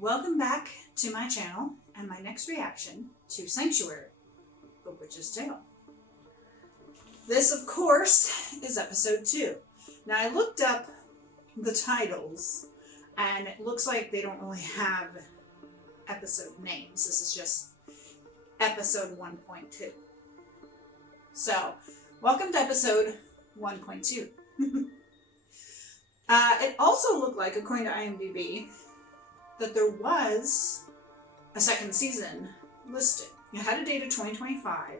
Welcome back to my channel and my next reaction to Sanctuary, The Witch's Tale. This, of course, is episode 2. Now, I looked up the titles and it looks like they don't really have episode names. This is just episode 1.2. So, welcome to episode 1.2. It also looked like, according to IMDb, that there was a second season listed. It had a date of 2025,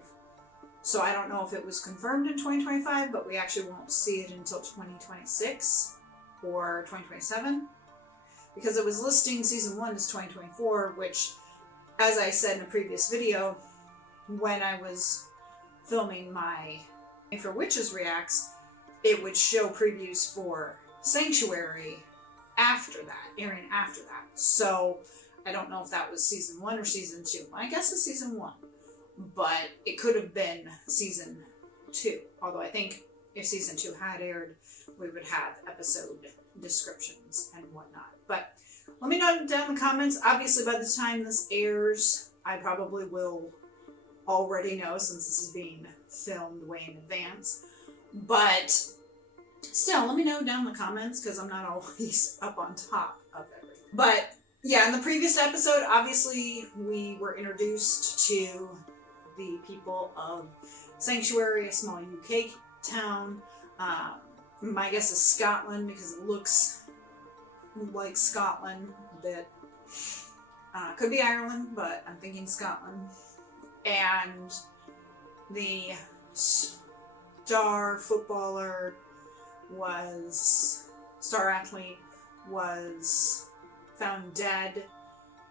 so I don't know if it was confirmed in 2025, but we actually won't see it until 2026 or 2027, because it was listing season 1 as 2024, which, as I said in a previous video, when I was filming my For Witches Reacts, it would show previews for Sanctuary after that, airing after that. So I don't know if that was season 1 or season 2. I guess it's season 1, but it could have been season 2. Although I think if season 2 had aired, we would have episode descriptions and whatnot. But let me know down in the comments. Obviously, by the time this airs, I probably will already know, since this is being filmed way in advance. But still, let me know down in the comments, because I'm not always up on top of everything. But yeah, in the previous episode, obviously, we were introduced to the people of Sanctuary, a small UK town. My guess is Scotland, because it looks like Scotland a bit. Could be Ireland, but I'm thinking Scotland. And the star athlete was found dead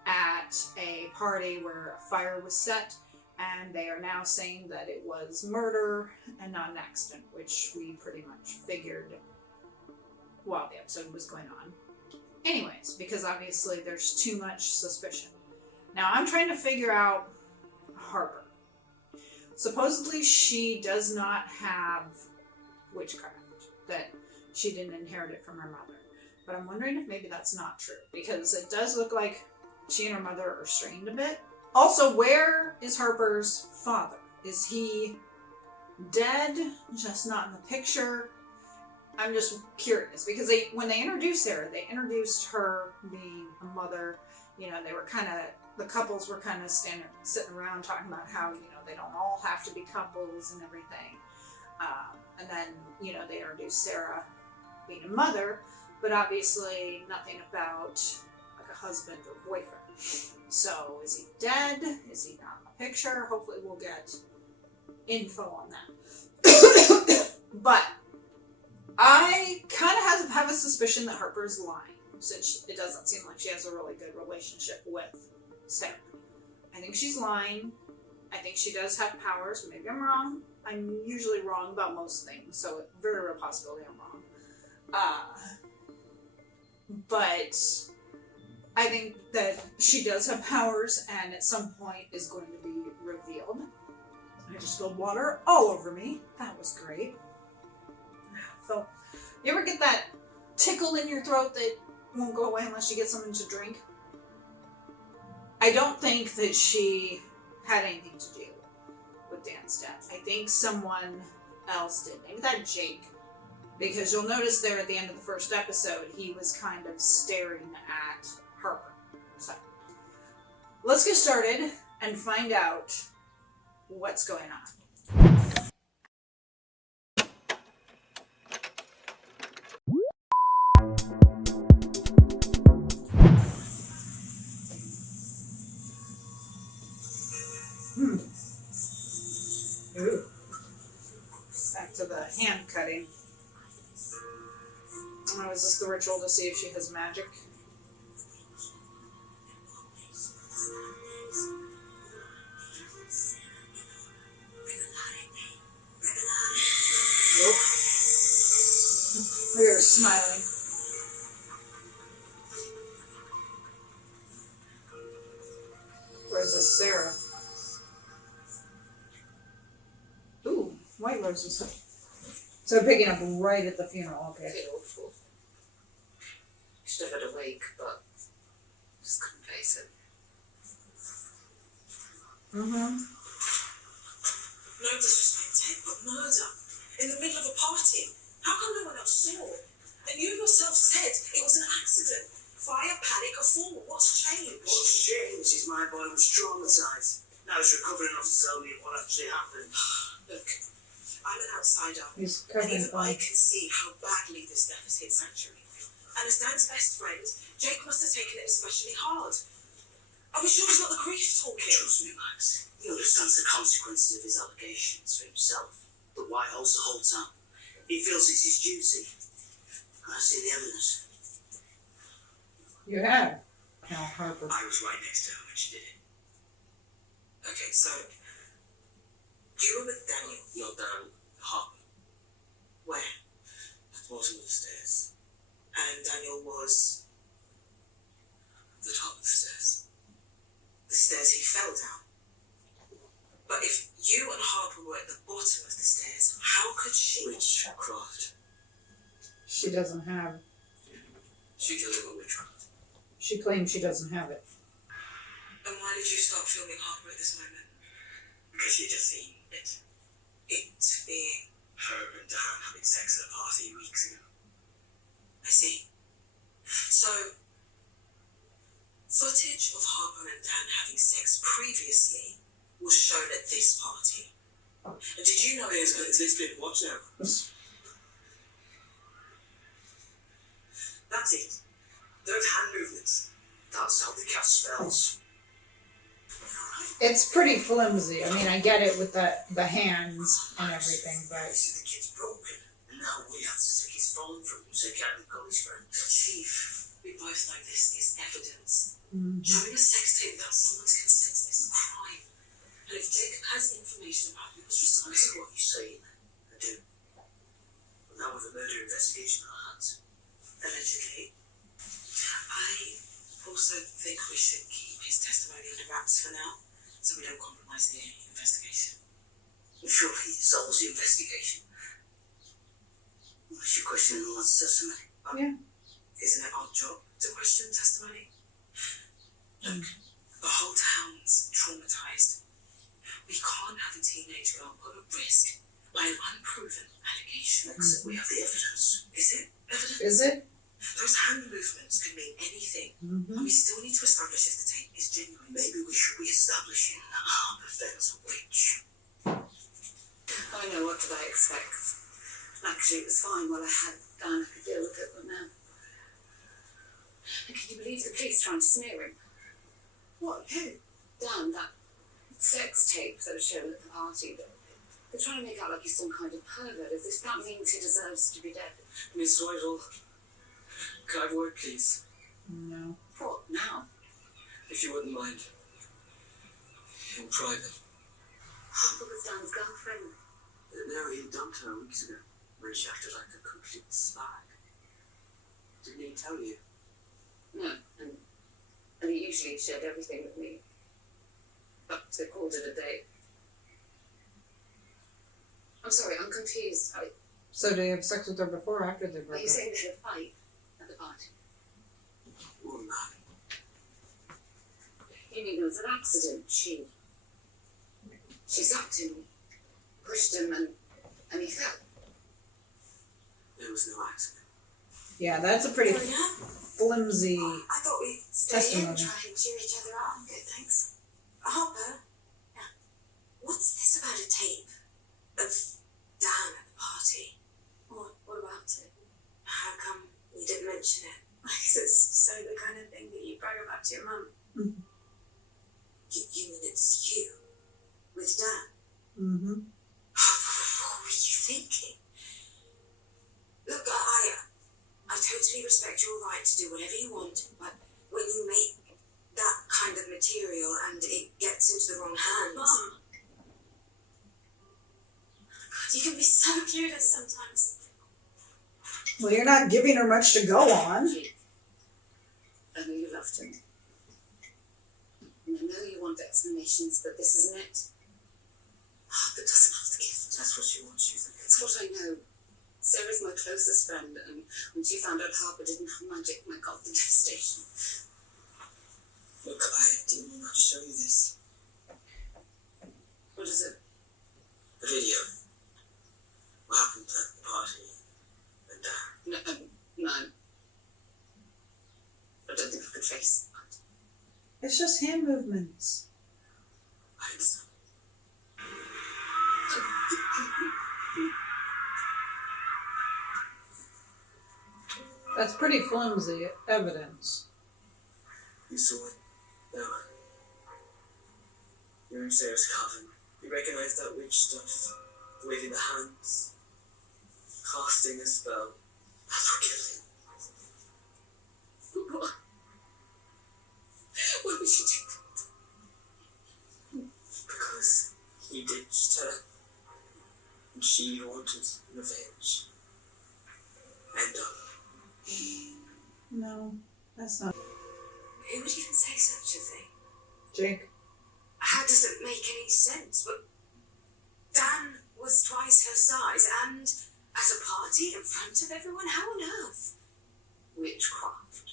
at a party where a fire was set, and they are now saying that it was murder and not an accident, which we pretty much figured while the episode was going on. Anyways, because obviously there's too much suspicion. Now I'm trying to figure out Harper. Supposedly she does not have witchcraft, that she didn't inherit it from her mother. But I'm wondering if maybe that's not true, because it does look like she and her mother are strained a bit. Also, where is Harper's father? Is he dead? Just not in the picture? I'm just curious, because when they introduced Sarah, they introduced her being a mother. You know, the couples were kind of sitting around talking about how, they don't all have to be couples and everything. And then, they introduced Sarah being a mother, but obviously nothing about like a husband or boyfriend. So is he dead? Is he not in the picture? Hopefully we'll get info on that. But I kind of have a suspicion that Harper's lying, since it doesn't seem like she has a really good relationship with Sarah. I think she's lying. I think she does have powers. Maybe I'm wrong. I'm usually wrong about most things, so very real possibility I'm wrong. But I think that she does have powers, and at some point is going to be revealed. I just spilled water all over me. That was great. So, you ever get that tickle in your throat that won't go away unless you get something to drink? I don't think that she had anything to do with Dan's death. I think someone else did. Maybe that Jake. Because you'll notice there at the end of the first episode, he was kind of staring at Harper. So, let's get started and find out what's going on. Ooh. Back to the hand cutting. Oh, is this the ritual to see if she has magic? Nope. Look at her smiling. Where's this Sarah? Ooh, white roses. So picking up right at the funeral, okay. Awful. She's never awake, but Just couldn't face it. Mm-hmm. No disrespect, Ted, but murder in the middle of a party. How come no one else saw? And you yourself said it was an accident. Fire, panic, a fall. What's changed? What's changed is my boy was traumatised. Now he's recovered enough to tell me what actually happened. Look, I'm an outsider, He's and covering even I fun. can see how badly this death has hit Sanctuary. And as Dan's best friend, Jake must have taken it especially hard. Are we sure it's not the grief talking? Trust me, Max. He understands the consequences of his allegations for himself, but why also holds out? He feels it's his duty. And I see the evidence. You have. Al Harper. I was right next to her when she did it. Okay, so you were with Daniel. Not Dan, Harper. Where? At the bottom of the stairs. And Daniel was At the top of the stairs. the stairs he fell down. But if you and Harper were at the bottom of the stairs, how could she? Witchcraft. She doesn't have. She killed him with witchcraft. She claims she doesn't have it. And why did you start filming Harper at this moment? Because she just seen it. It being. Her and Dan having sex at a party weeks ago. I see. So, footage of Harper and Dan having sex previously was shown at this party. And did you know it was going to This bit, watch now. That's it. Those hand movements. That's how they cast spells. It's pretty flimsy. I mean, I get it with the hands and everything, but This is the kid's broken. And now we have to take his phone from him so he can't call his friends. Chief, we both know this is evidence. Mhm. Showing a sex tape without someone's consent is a crime. And if Jacob has information about who was I see responsible, what you're saying. I do. But now with a murder investigation on our hands. allegedly, I also think we should keep his testimony under wraps for now, so we don't compromise the investigation. Surely it solves the investigation. Unless you're questioning the lad's testimony. Isn't it our job to question testimony? Look, the whole town's traumatized. We can't have a teenage girl put at risk by an unproven allegation. Except we have the evidence. Is it evidence? is it? Those hand movements could mean anything. Mm-hmm. We still need to establish if the tape is genuine. Maybe we should be establishing that Harper Fenn's a witch. I know, what did I expect? Actually, it was fine while I had Dan. I could deal with it, but now. And can you believe the police trying to smear him? What? Who? Dan, that sex tape that was shown at the party. They're trying to make out like he's some kind of pervert. If that means he deserves to be dead. Miss Whitehall, can I have a word, please? No. What now? If you wouldn't mind. In private. Harper was Dan's girlfriend. No, he dumped her weeks ago. When she acted like a complete slag. Didn't he tell you? No, and he usually shared everything with me. But they called it a day. I'm sorry, I'm confused. So did they have sex with her before or after they Are broke you up? saying they had a fight at the party? Oh, no. You mean it was an accident? She zapped him, pushed him, and he fell. There was no accident. Yeah, that's a pretty Oh, yeah? flimsy. I thought we'd stay Testimony. in, try and cheer each other up. Good, thanks. Harper, what's this about a tape of Dan at the party? What about it? How come you didn't mention it? Because it's so the kind of thing that you brag about to your mum. Mhm. You mean it's you with Dan? Mm-hmm. What were you thinking? Look, I totally respect your right to do whatever you want, but when you make that kind of material and it gets into the wrong hands. Mom. God, you can be so clueless sometimes. Well, you're not giving her much to go on. I know you loved him. And I know you want explanations, but this isn't it. Harper doesn't have the gift. That's what she wants you to think. It's what I know. Sarah's my closest friend, and when she found out Harper didn't have magic, my God, the devastation. face. It's just hand movements. I understand. That's pretty flimsy evidence. You saw it? No. You're in Sarah's coven. You recognize that witch stuff? Waving the hands. Casting a spell. That's what killed him. What did you do? Because he ditched her. And she wanted revenge. End of. No, that's not. Who would even say such a thing? Jake. How does it make any sense? But Dan was twice her size, and at a party in front of everyone? How on earth? Witchcraft.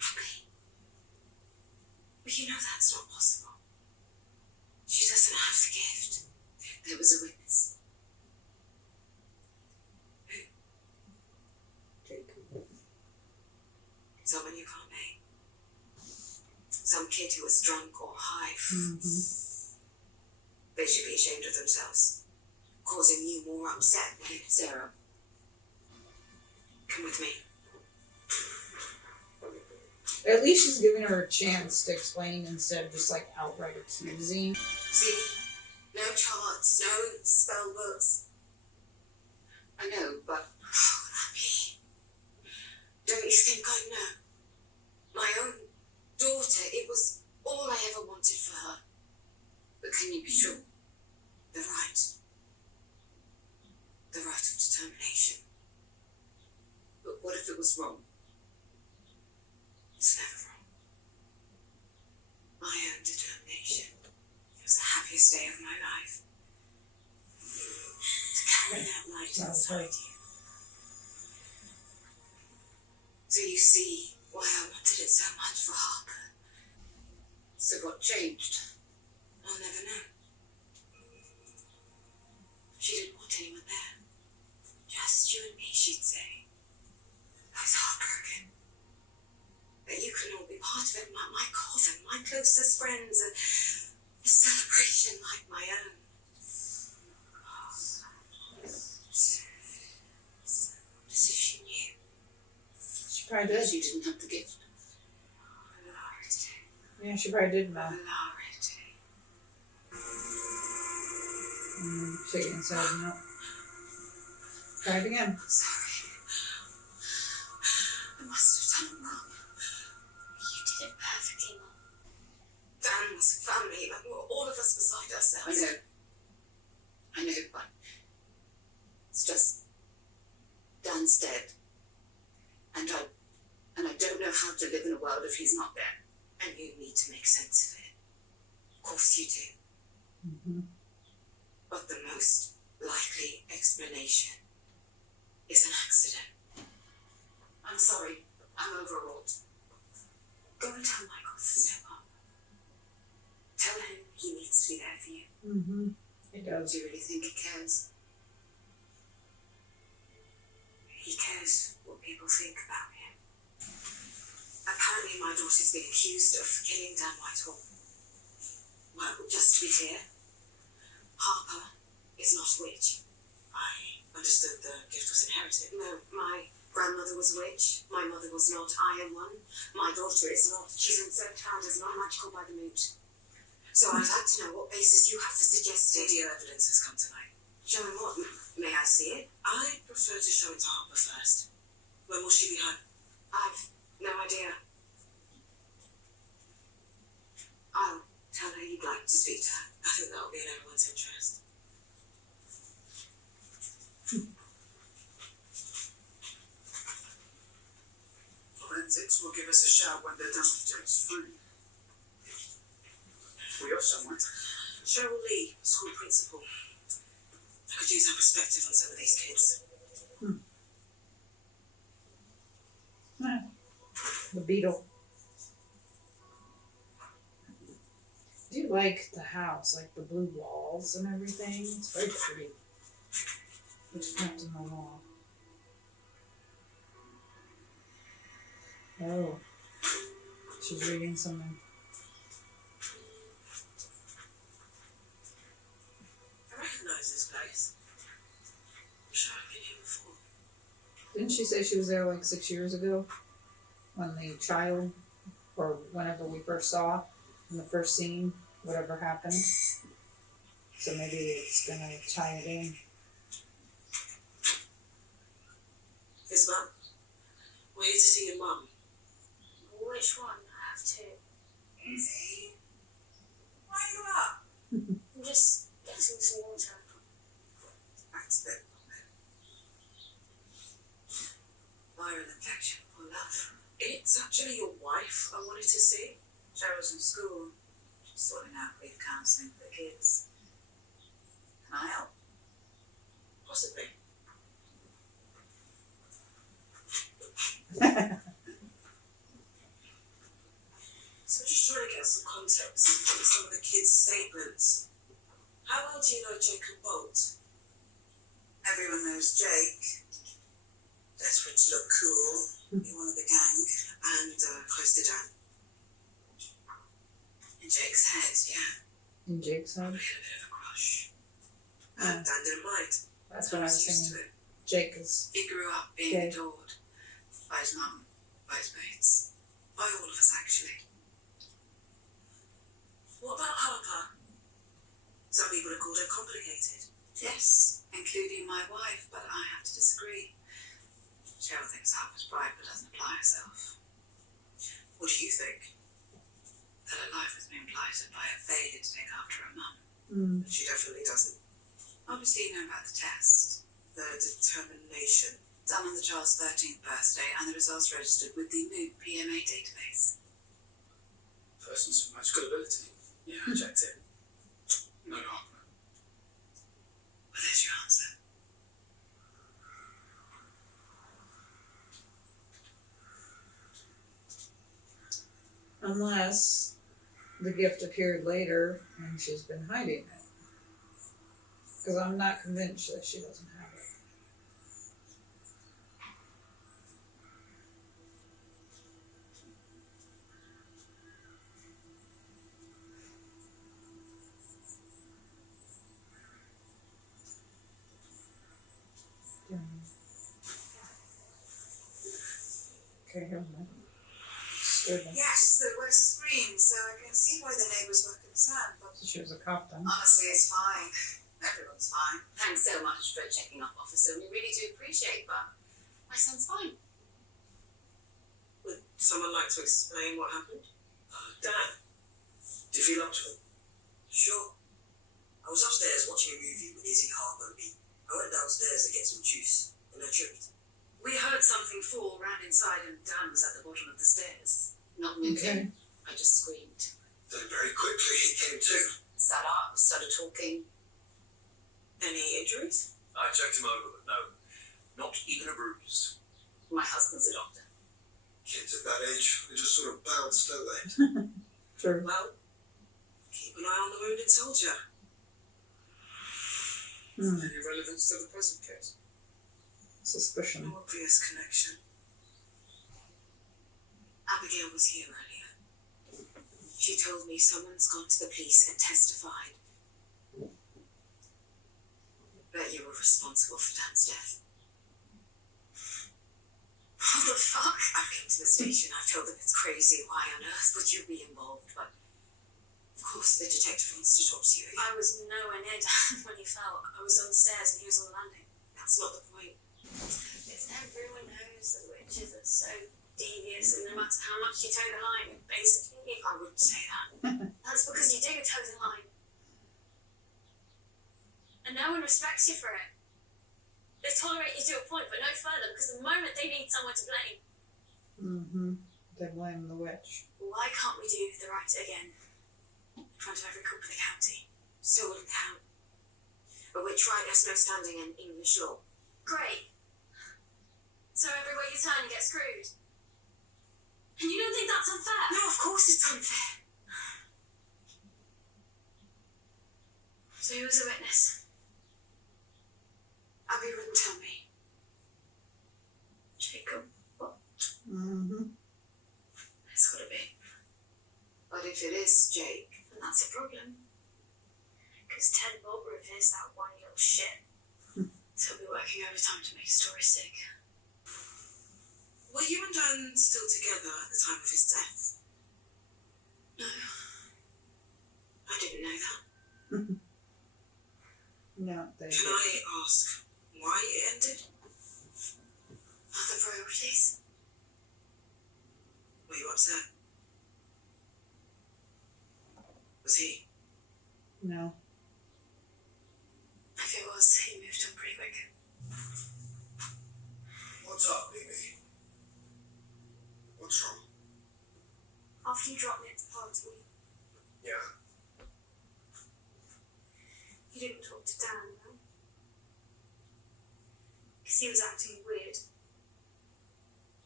Abby. But you know that's not possible. She doesn't have the gift. There was a witness. Jake. Someone you can't name. Some kid who was drunk or high. They should be ashamed of themselves. Causing you more upset. Sarah. Come with me. At least she's giving her a chance to explain instead of just like outright accusing. See? No charts, no spell books. I know, but Oh, Abby. Don't you think I know? My own daughter, it was all I ever wanted for her. but can you be sure? The right. The right of determination. But what if it was wrong? It's never wrong. My own determination. It was the happiest day of my life. To carry that light inside you. So you see why I wanted it so much for Harper. So what changed? I'll never know. She didn't want anyone there. Just you and me, she'd say. I was heartbroken. That you can all be part of it, my coven, my closest friends, a celebration like my own. As if she knew. She probably did. She didn't have the gift. Hilarity. Yeah, she probably did know. Hilarity. Shaking his head, no. Try it again. I'm sorry. I must have done it wrong. You did it perfectly, Mom. Dan was family, like we were all of us beside I ourselves. know. I know, but it's just Dan's dead. And I don't know how to live in a world if he's not there. And you need to make sense of it. Of course you do. But the most likely explanation is an accident. I'm sorry. I'm overwrought. Go and tell Michael to step up. Tell him he needs to be there for you. It Do does. you really think he cares? He cares what people think about him. Apparently my daughter's been accused of killing Dan Whitehall. Well, just to be clear, Harper is not a witch. I understood the gift was inherited. No, my grandmother was a witch. My mother was not. I am one. My daughter is not. She's been found as non-magical by the moot. So I'd like to know what basis you have for suggesting. Video evidence has come tonight. Showing what? May I see it? I'd prefer to show it to Harper first. When will she be home? I've no idea. I'll tell her you'd like to speak to her. I think that'll be in everyone's interest. Forensics will give us a shout when they're done with Jake's food. We off somewhere? Cheryl Lee, school principal. I could use her perspective on some of these kids. The beetle. Do you like the house, like the blue walls and everything? It's very pretty. Witchcraft in the wall. She's reading something. I recognise this place. I'm sure I've been here before. Didn't she say she was there like 6 years ago? When the child, or whenever we first saw, in the first scene, whatever happened. So maybe it's gonna tie it in. Yes, Mum. We're here to see your mum. Which one? I have two. Izzy? Why are you up? I'm just getting some water. Back to bed. Viral infection, poor love. It's actually your wife I wanted to see. Cheryl's in school. She's sorting out grief counselling for the kids. Can I help? Possibly. So I'm just trying to get some context from some of the kids' statements. How well do you know Jacob Bolt? Everyone knows Jake. Desperate to look cool. Be one of the gang. And close to Dan. In Jake's head, yeah. In Jake's head. We had a bit of a crush. Oh. And Dan didn't mind. That's what I was used thinking. to it. Jake is. He grew up being Okay. adored by his mum, by his mates, by all of us actually. What about Harper? Some people have called her complicated. Yes, including my wife, but I have to disagree. Cheryl thinks Harper's bright but doesn't apply herself. What do you think? That her life has been blighted by her failure to take after her mum. Mm. She definitely doesn't. Obviously you know about the test. The determination. Done on the child's 13th birthday and the results registered with the MOOC PMA database. Persons of magical ability. Yeah, I checked it. No Harper. Well, there's your answer. Unless the gift appeared later and she's been hiding it. Because I'm not convinced that she doesn't have it. Okay, here we go. Disturbance. Yes, there were screams, so I can see why the neighbours were concerned, but So she was a cop then. honestly it's fine. Everyone's fine. Thanks so much for checking up, officer. We really do appreciate that. My son's fine. Would someone like to explain what happened? Dan. Do you feel up to it? Sure. I was upstairs watching a movie with Izzy, Harper, and me. I went downstairs to get some juice, and I tripped. We heard something fall round inside and Dan was at the bottom of the stairs. Not moving. Okay. I just screamed. Then very quickly he came to. Sat up, started talking. Any injuries? I checked him over, but no. Not even a bruise. My husband's a doctor. Kids at that age, they just sort of bounce, don't they? True. Well, keep an eye on the wounded soldier. Hmm. Any relevance to the present case? Suspicion. No obvious connection. Abigail was here earlier. She told me someone's gone to the police and testified. Bet you were responsible for Dan's death. What the fuck? I've been to the station, I've told them it's crazy. Why on earth would you be involved? But of course the detective wants to talk to you. I was nowhere near Dan when he fell. I was on the stairs and he was on the landing. That's not the point. Because everyone knows that witches are so devious, and no matter how much you toe the line, basically, I wouldn't say that. that's because you do toe the line. And no one respects you for it. They tolerate you to a point, but no further, because the moment they need someone to blame, Mm-hmm. They blame the witch. why can't we do the right again? In front of every court in the county. Still wouldn't count. A witch right has no standing in English law. Great. So everywhere you turn you get screwed. And you don't think that's unfair? No, of course it's unfair. So who was a witness? Abby wouldn't tell me. Jacob. Mm-hmm. It's gotta be. if it is Jake, then that's a problem. Because Ted Bulbrook is that one little shit. So he'll be working overtime to make his story sick. Were you and Dan still together at the time of his death? No. I didn't know that. No, they Can I ask why it ended? Other priorities? Were you upset? Was he? no. If it was, he moved on pretty quick. What's up, baby? What's wrong? After you dropped me at the party, Yeah. you didn't talk to Dan, no? Because he was acting weird.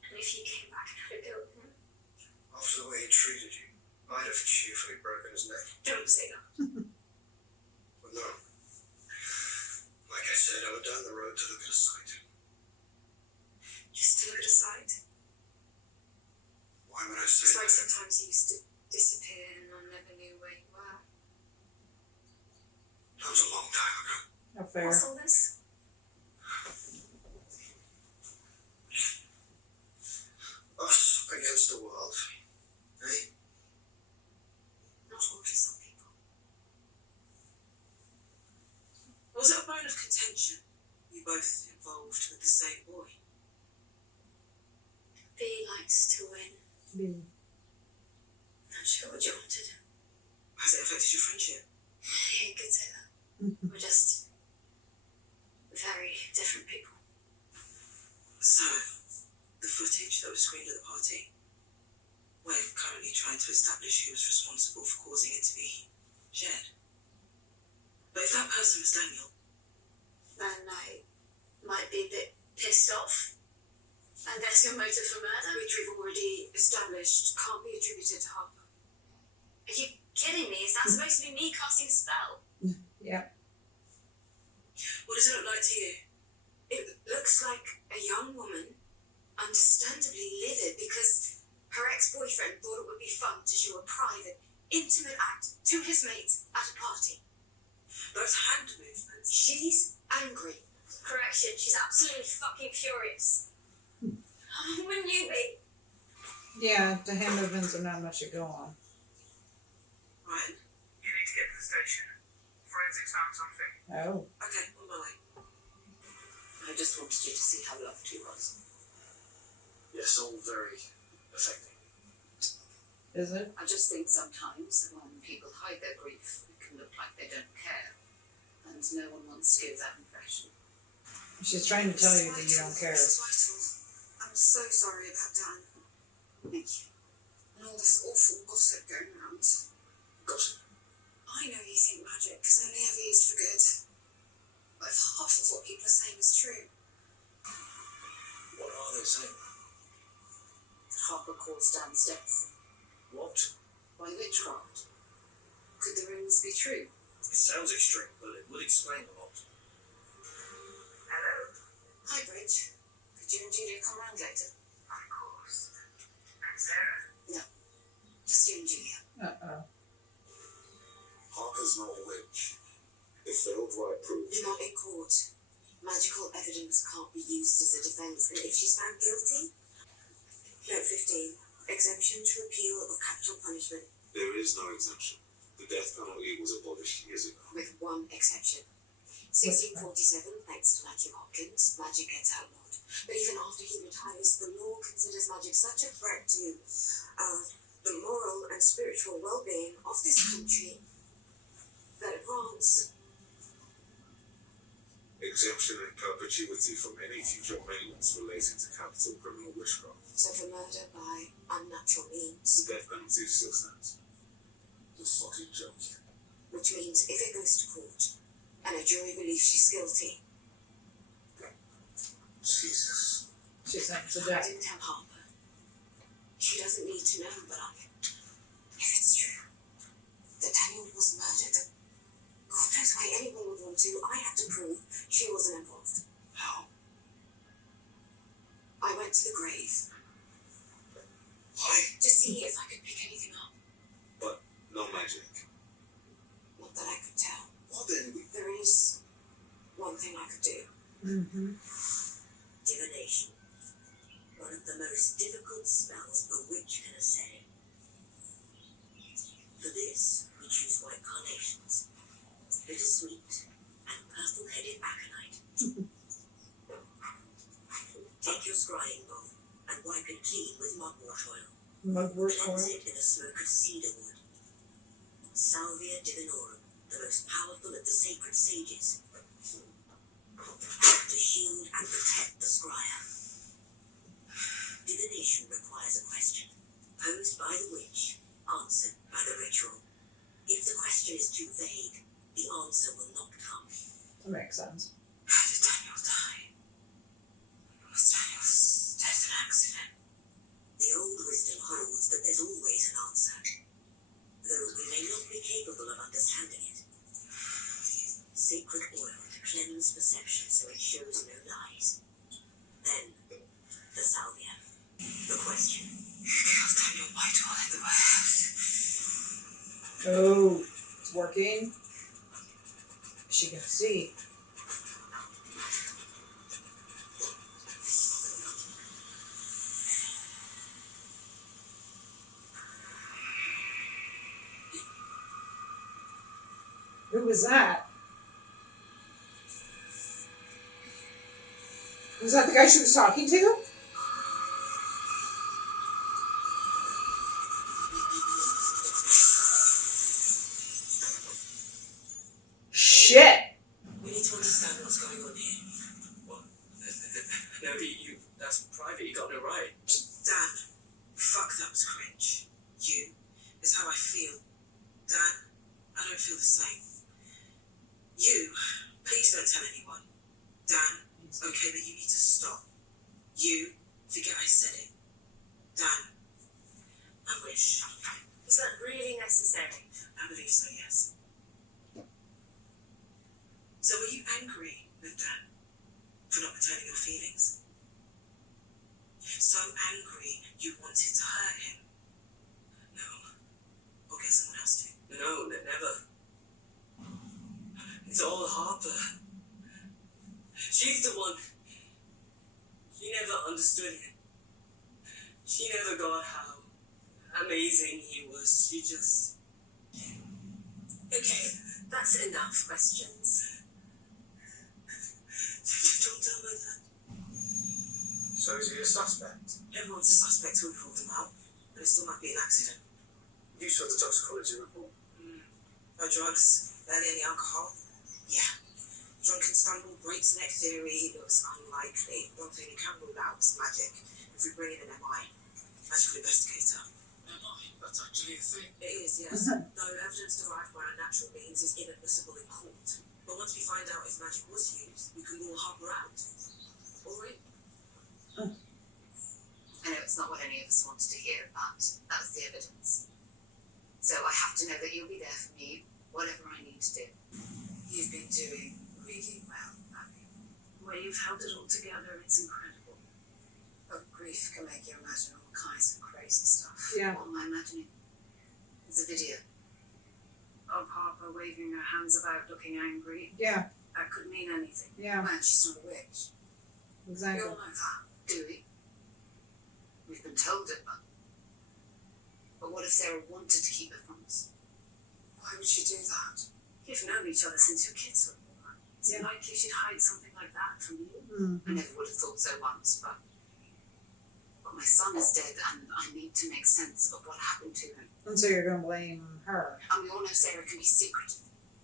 And if you came back and had a go at him, After the way he treated you, I'd have cheerfully broken his neck. don't say that. But no. Like I said, I went down the road to look at a site. Just to look at a sight. Why would I say It's like that? sometimes you used to disappear and I never knew where you were. That was a long time ago. No fair. What's all this? Us against the world. Eh? Not all to some people. Was it a bone of contention? You both involved with the same boy? B likes to win. Not sure what you wanted. Has it affected your friendship? Yeah, you could say that. We're just very different people. So, the footage that was screened at the party, we're currently trying to establish who was responsible for causing it to be shared. But if that person was Daniel, Then I might be a bit pissed off. And that's your motive for murder? Which we've already established can't be attributed to Harper. Are you kidding me? Is that supposed to be me casting a spell? Yeah. what does it look like to you? It looks like a young woman, understandably livid because her ex-boyfriend thought it would be fun to show a private, intimate act to his mates at a party. Those hand movements. She's angry. Correction, she's absolutely fucking furious. Wouldn't you be? Yeah, the hand movements are not much to go on. Right? You need to get to the station. Forensics found something. Oh. Okay, on my way. I just wanted you to see how loved he was. Yes, all very affecting. Is it? I just think sometimes when people hide their grief, it can look like they don't care. And no one wants to give that impression. She's trying to tell you that you don't care. It's vital. I'm so sorry about Dan. Thank you. And all this awful gossip going around. Gossip. I know you think magic is only ever used for good. But if half of what people are saying is true, What are they saying? Harper caused Dan's death What? by witchcraft. Could the rumours be true? It sounds extreme, but it would explain a lot. Hello? Hi, Bridge. Could you and Julia come round later? Of course. And Sarah? Just you and Julia. Uh-oh. Harper's not a witch. If failed right proof. Not in court. Magical evidence can't be used as a defence, and if she's found guilty... Note 15. Exemption to repeal of capital punishment, There is no exemption. The death penalty was abolished years ago. with one exception. 1647, thanks to Matthew Hopkins, magic gets outlawed. But even after he retires, the law considers magic such a threat to the moral and spiritual well-being of this country that it grants Exemption in perpetuity from any future maintenance relating to capital criminal witchcraft. so for murder by unnatural means, The death penalty still stands. You're fucking joking. which means if it goes to court and a jury believes she's guilty, Jesus. She's sentenced to I death. didn't tell Harper. She doesn't need to know, but if it's true that Daniel was murdered, then God knows why anyone would want to. I have to prove she wasn't involved. How? I went to the grave Why? to see if I could pick anything up. But No magic. Not that I could tell. Well then, There is one thing I could do. Mm-hmm. Divination. One of the most difficult spells a witch can assail. For this, we choose white carnations, bittersweet, and purple-headed aconite. Take your scrying bowl and wipe it clean with mugwort oil. Mugwort Cleanse oil. it in the smoke of cedar wood. Salvia divinorum, the most powerful of the sacred sages, to shield and protect the scryer. Divination requires a question, posed by the witch, answered by the ritual. If the question is too vague, the answer will not come. That makes sense. How did Daniel die? Was Daniel's death an accident? The old wisdom holds that there's always an answer, though we may not be capable of understanding it. Sacred oil to cleanse perception so it shows no lies. Then, the salvia. The question. Who killed Daniel Whitehall in the warehouse? Oh, it's working. She can see. Who was that? Was that the guy she was talking to? Shit! We need to understand what's going on here. What? No, that's private. You got no right. Dan, fuck, that was cringe. You is how I feel. Dan, I don't feel the same. You, please don't tell anyone. Dan, okay, but you need to stop. You, forget I said it. Dan, I wish. Was that really necessary? I believe so, yes. So were you angry with Dan for not returning your feelings? So angry you wanted to hurt him? No. Or get someone else to? No, never. It's all Harper. She's the one. She never understood him. She never got how amazing he was. She just... Okay, that's enough questions. Don't tell her that. So is he a suspect? Everyone's a suspect who pulled him out, but it still might be an accident. You saw the toxicology report. No drugs, barely any alcohol. Yeah. Drunken stumble, breaks neck theory, looks unlikely. One thing you can't rule out is magic. If we bring in an MI, magical investigator. That's actually a thing. It is, yes. Though evidence derived by unnatural means is inadmissible in court. But once we find out if magic was used, we can rule Harper out. Or it. I know it's not what any of us wanted to hear, but that's the evidence. So I have to know that you'll be there for me, whatever I need to do. You've been doing really well, Abby. When you've held it all together, it's incredible. But grief can make you imagine all kinds of crazy stuff. Yeah. What am I imagining? It's a video. Of Harper waving her hands about looking angry. Yeah. That could mean anything. Yeah. Man, she's not a witch. We Exactly. all know that. Do we? We've been told it, but what if Sarah wanted to keep it from us? Why would she do that? You've known each other since your kids were born. Is it Yeah. likely she'd hide something like that from you? I never would have thought so once, but my son is dead and I need to make sense of what happened to him. And so you're gonna blame her. And we all know Sarah can be secretive.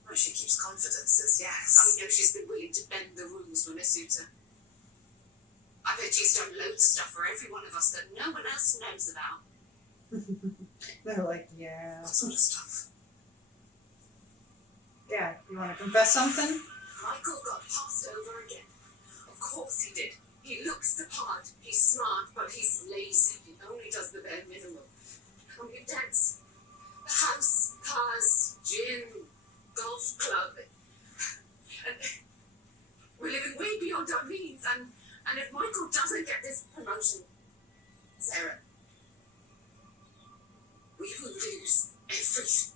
Well, she keeps confidences, yes. And we know she's been willing to bend the rules when it suits her. I bet she's done loads of stuff for every one of us that no one else knows about. They're like, yeah. What sort of stuff? Yeah. You wanna confess something? Michael got passed over again. Of course he did. He looks the part. He's smart, but he's lazy. He only does the bare minimum. And we debts. The house, cars, gym, golf club. And we're living way beyond our means. And if Michael doesn't get this promotion, Sarah, we will lose everything.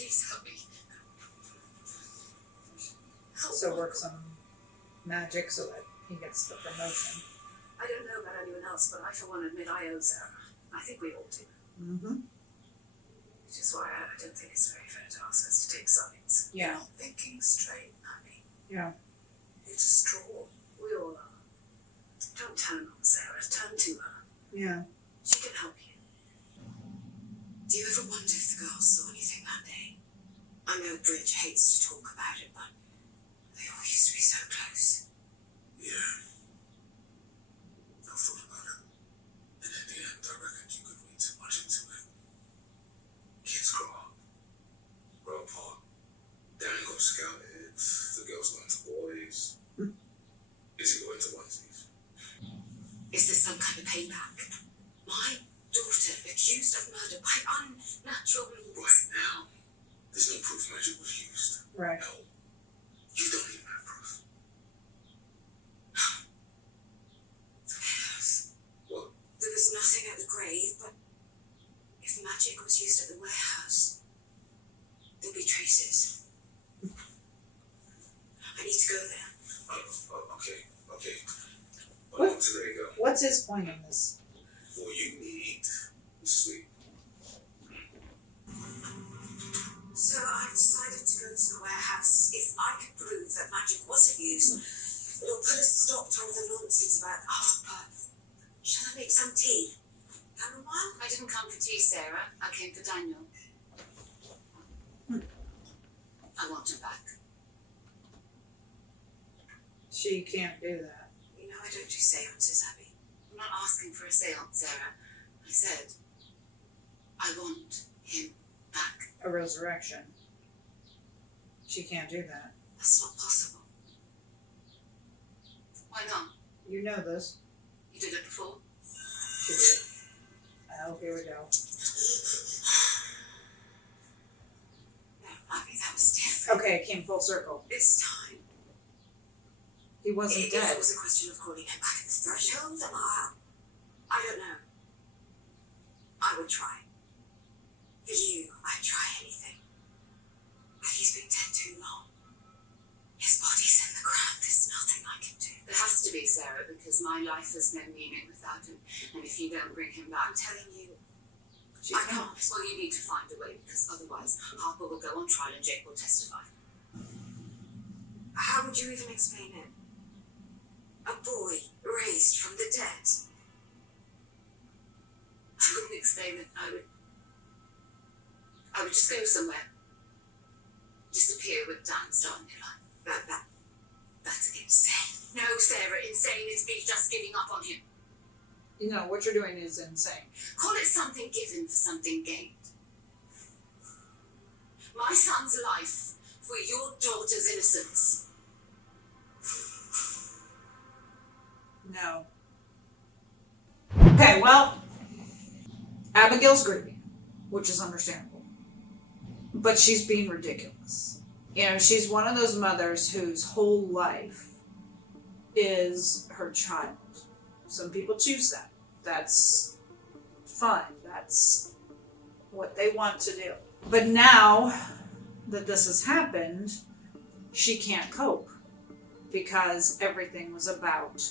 Please help me. So work some magic so that he gets the promotion. I don't know about anyone else, but I for one admit I owe Sarah. I think we all do. Mm-hmm. Which is why I don't think it's very fair to ask us to take sides. Yeah. You're not thinking straight, Abby. Yeah. You're distraught. We all are. Don't turn on Sarah. Turn to her. Yeah. She can help you. Do you ever wonder if the girls saw anything that day? I know Bridge hates to talk about it, but they all used to be so close. Yeah. I've thought about it. And in the end, I reckon you could read too much into it. Kids grow up. Grow apart. Danny got scouted. The girls got into boys. Izzy got into onesies. Is this some kind of payback? My daughter accused of murder by unnatural means. Right now, there's no proof magic was used. Right. No. You don't even have proof. The warehouse. What? There was nothing at the grave, but if magic was used at the warehouse, there'll be traces. I need to go there. Okay. What? Well, today, go. What's his point in this? All you need is sleep. So I've decided to go to the warehouse. If I can prove that magic wasn't used, it'll put a stop to all the nonsense about Harper. Shall I make some tea? Chamomile? I didn't come for tea, Sarah. I came for Daniel. I want him back. She can't do that. You know I don't do seances, Abby. I'm not asking for a seance, Sarah. I said, I want him back. A resurrection. She can't do that. That's not possible. Why not? You know this. You did it before. She did. Oh, here we go. No, Abby, that was different. Okay, it came full circle. This time, He wasn't if dead. it was a question of calling him back at the threshold, then I don't know. I would try. For you, I'd try anything. But he's been dead too long. His body's in the ground. There's nothing I can do. There has to be, Sarah, because my life has no meaning without him. And if you don't bring him back, I'm telling you, She I can't. can't. well, you need to find a way, because otherwise Harper will go on trial and Jake will testify. How would you even explain it? A boy raised from the dead. I wouldn't explain it. I would just go somewhere. Disappear with Dan starting new life. That's insane. No, Sarah, insane is me just giving up on him. You know, what you're doing is insane. Call it something given for something gained. My son's life for your daughter's innocence. No. Okay, well, Abigail's grieving, which is understandable. But she's being ridiculous. You know, she's one of those mothers whose whole life is her child. Some people choose that. That's fine. That's what they want to do. But now that this has happened, she can't cope because everything was about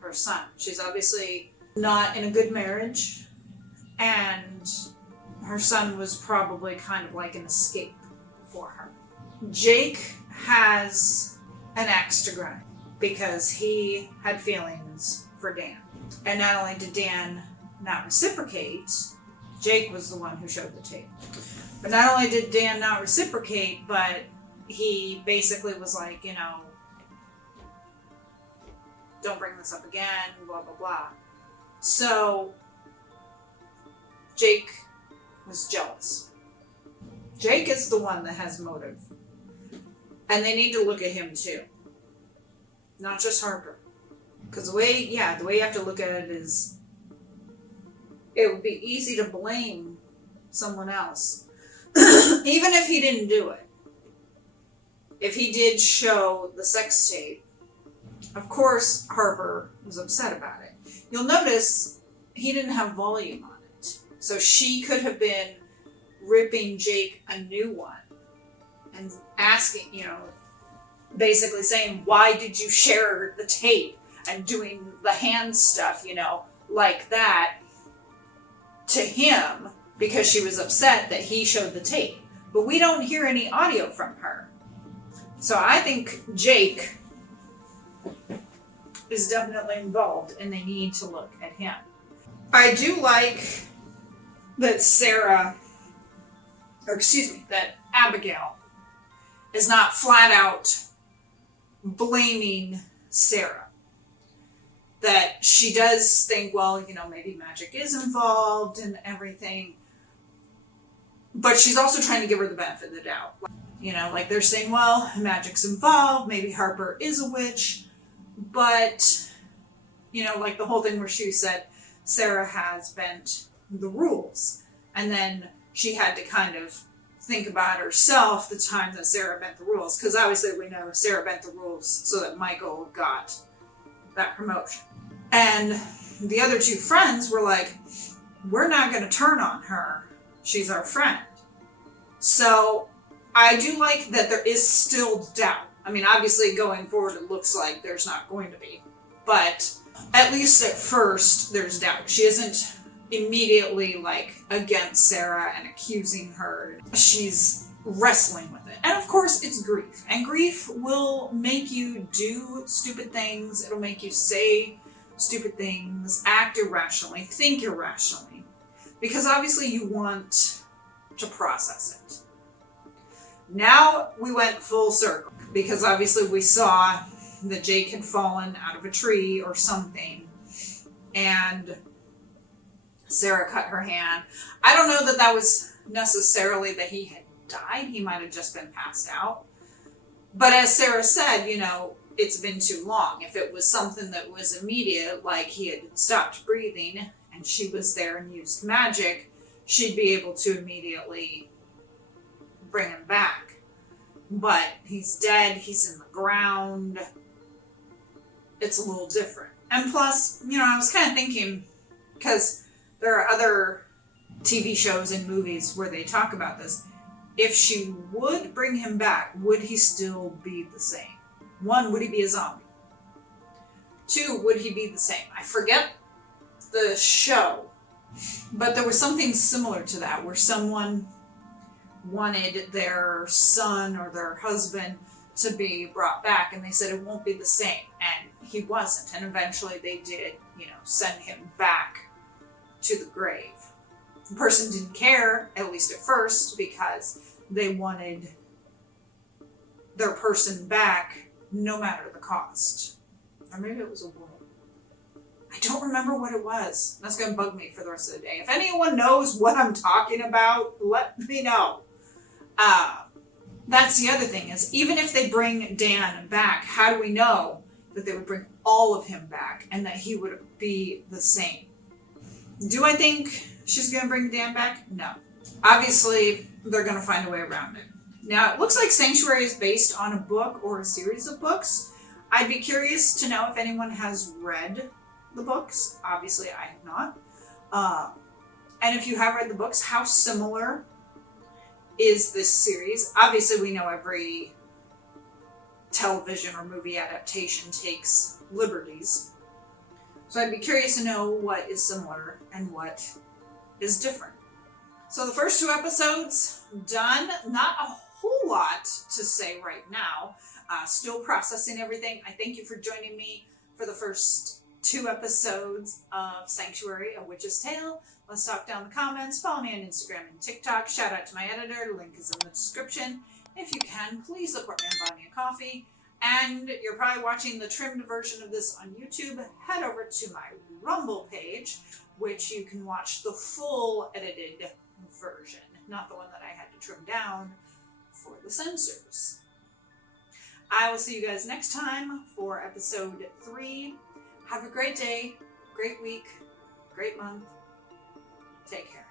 her son. She's obviously not in a good marriage, and her son was probably kind of like an escape for her. Jake has an axe to grind because he had feelings for Dan. And not only did Dan not reciprocate, Jake was the one who showed the tape. But not only did Dan not reciprocate, but he basically was like, you know, don't bring this up again, blah, blah, blah. So Jake was jealous. Jake is the one that has motive. And they need to look at him too. Not just Harper. Because the way you have to look at it is, it would be easy to blame someone else. Even if he didn't do it. If he did show the sex tape, of course Harper was upset about it. You'll notice he didn't have volume on it. So she could have been ripping Jake a new one and asking, basically saying, why did you share the tape, and doing the hand stuff, like that to him because she was upset that he showed the tape. But we don't hear any audio from her. So I think Jake is definitely involved and they need to look at him. I do like that that Abigail is not flat out blaming Sarah. That she does think, well, maybe magic is involved and everything. But she's also trying to give her the benefit of the doubt. Like they're saying, well, magic's involved, maybe Harper is a witch. But, like the whole thing where she said Sarah has bent the rules. And then she had to kind of think about herself the time that Sarah bent the rules. Because obviously we know Sarah bent the rules so that Michael got that promotion. And the other two friends were like, we're not going to turn on her. She's our friend. So I do like that there is still doubt. I mean, obviously going forward, it looks like there's not going to be. But at least at first, there's doubt. She isn't immediately against Sarah and accusing her. She's wrestling with it. And of course, it's grief. And grief will make you do stupid things. It'll make you say stupid things, act irrationally, think irrationally. Because obviously you want to process it. Now we went full circle. Because obviously we saw that Jake had fallen out of a tree or something. And Sarah cut her hand. I don't know that was necessarily that he had died. He might have just been passed out. But as Sarah said, it's been too long. If it was something that was immediate, like he had stopped breathing and she was there and used magic, she'd be able to immediately bring him back. But he's dead, he's in the ground. It's a little different. And plus, I was kind of thinking, because there are other TV shows and movies where they talk about this, if she would bring him back, would he still be the same? 1, would he be a zombie? 2, would he be the same? I forget the show, but there was something similar to that where someone wanted their son or their husband to be brought back, and they said it won't be the same, and he wasn't, and eventually they did, send him back to the grave. The person didn't care, at least at first, because they wanted their person back no matter the cost. Or maybe it was a woman. I don't remember what it was. That's going to bug me for the rest of the day. If anyone knows what I'm talking about, let me know. That's the other thing is, even if they bring Dan back, how do we know that they would bring all of him back and that he would be the same? Do I think she's going to bring Dan back? No. Obviously, they're going to find a way around it. Now, it looks like Sanctuary is based on a book or a series of books. I'd be curious to know if anyone has read the books. Obviously, I have not. And if you have read the books, how similar is this series? Obviously, we know every television or movie adaptation takes liberties. So I'd be curious to know what is similar and what is different. So the first 2 episodes done. Not a whole lot to say right now. Still processing everything. I thank you for joining me for the first 2 episodes of Sanctuary, A Witch's Tale. Let's talk down in the comments. Follow me on Instagram and TikTok. Shout out to my editor. The link is in the description. If you can, please support me and buy me a coffee. And you're probably watching the trimmed version of this on YouTube. Head over to my Rumble page, which you can watch the full edited version, not the one that I had to trim down for the censors. I will see you guys next time for episode 3. Have a great day, great week, great month. Take care.